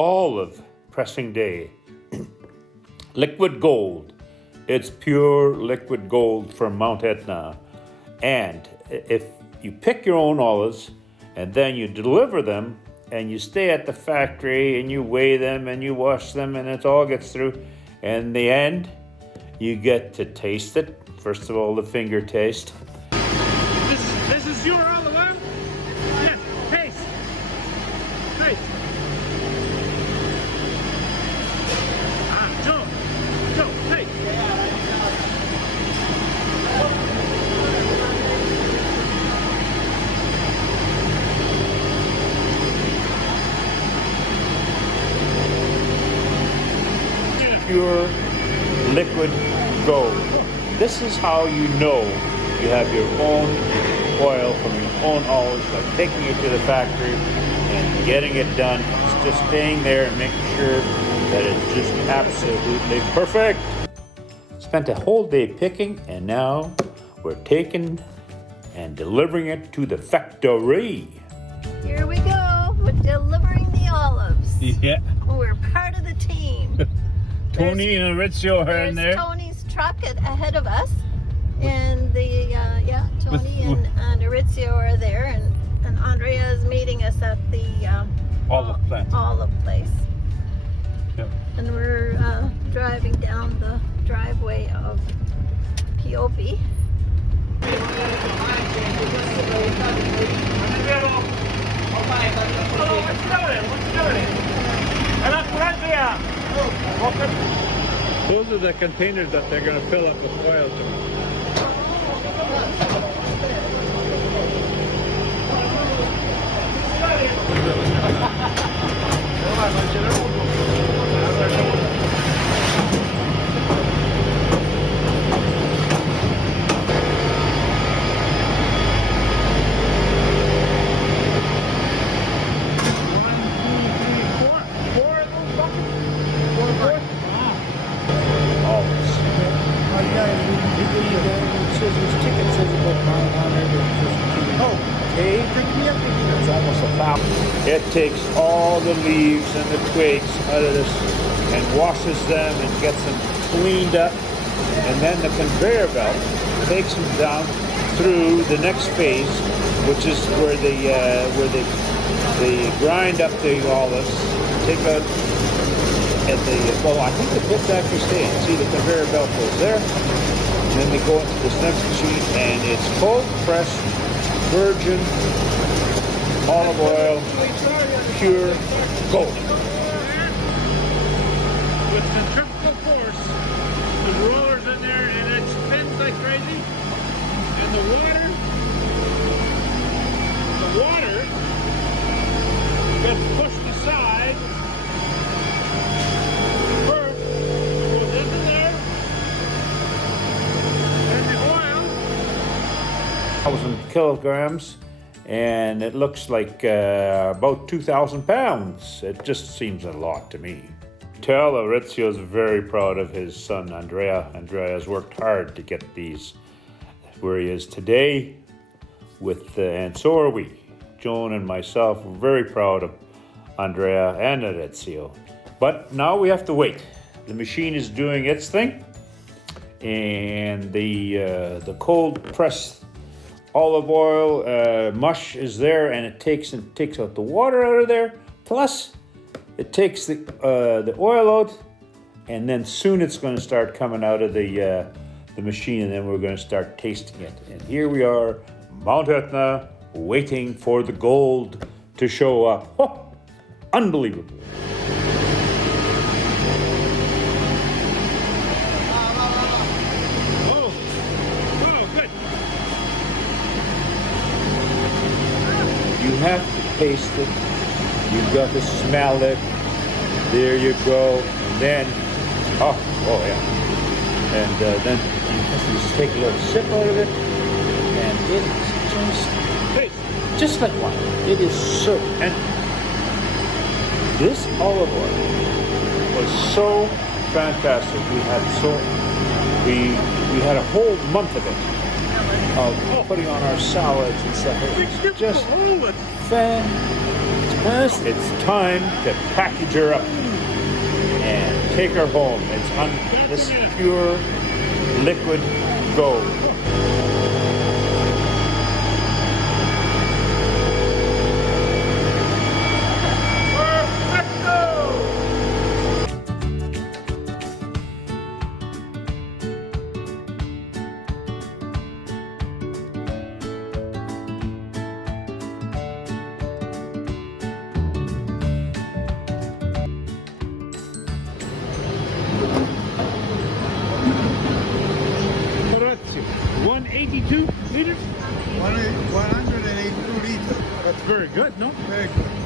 olive pressing day. Liquid gold. It's pure liquid gold from Mount Etna. And if you pick your own olives and then you deliver them and you stay at the factory and you weigh them and you wash them and it all gets through, and in the end, you get to taste it. First of all, the finger taste. This is your olive oil? Yes, taste. Taste. Joan, taste. Pure liquid gold. This is how you know you have your own oil from your own olives by taking it to the factory and getting it done. It's just staying there and making sure that it's just absolutely perfect. Spent a whole day picking and now we're taking and delivering it to the factory. Here we go with delivering the olives. Yeah. We're part of the team. Tony and Maurizio are in there. There's Tony's truck ahead of us, and Tony and Maurizio are there, and Andrea is meeting us at the Olive plant. olive place. Yep. And we're driving down the driveway of POP. Those are the containers that they're going to fill up with oil tomorrow. It's almost 1,000. It takes all the leaves and the twigs out of this and washes them and gets them cleaned up. And then the conveyor belt takes them down through the next phase, which is where they grind up the olives, take out I think the bits actually stay in. See, the conveyor belt goes there, and then they go into this next machine, and it's cold pressed virgin olive oil, pure gold. With centrifugal force, the roller's in there and it spins like crazy. And the water gets pushed aside. First, goes into there. And the oil. 1,000 kilograms, and it looks like about 2,000 pounds. It just seems a lot to me. Tell Maurizio is very proud of his son, Andrea. Andrea has worked hard to get these where he is today, and so are we. Joan and myself are very proud of Andrea and Maurizio. But now we have to wait. The machine is doing its thing, and the cold pressed olive oil mush is there, and it takes out the water out of there. Plus, it takes the oil out, and then soon it's going to start coming out of the machine, and then we're going to start tasting it. And here we are, Mount Etna, waiting for the gold to show up. Oh, unbelievable. You have to taste it. You've got to smell it. There you go. And then, oh yeah. And then you have to just take a little sip out of it. And it is just like wine. It is so, and this olive oil was so fantastic. We had a whole month of it. Of putting on our salads and stuff. It was just fantastic. Yes, it's time to package her up and take her home. This is pure liquid gold. Orazio, 182 liters? 182 liters. That's very good, no? Very good.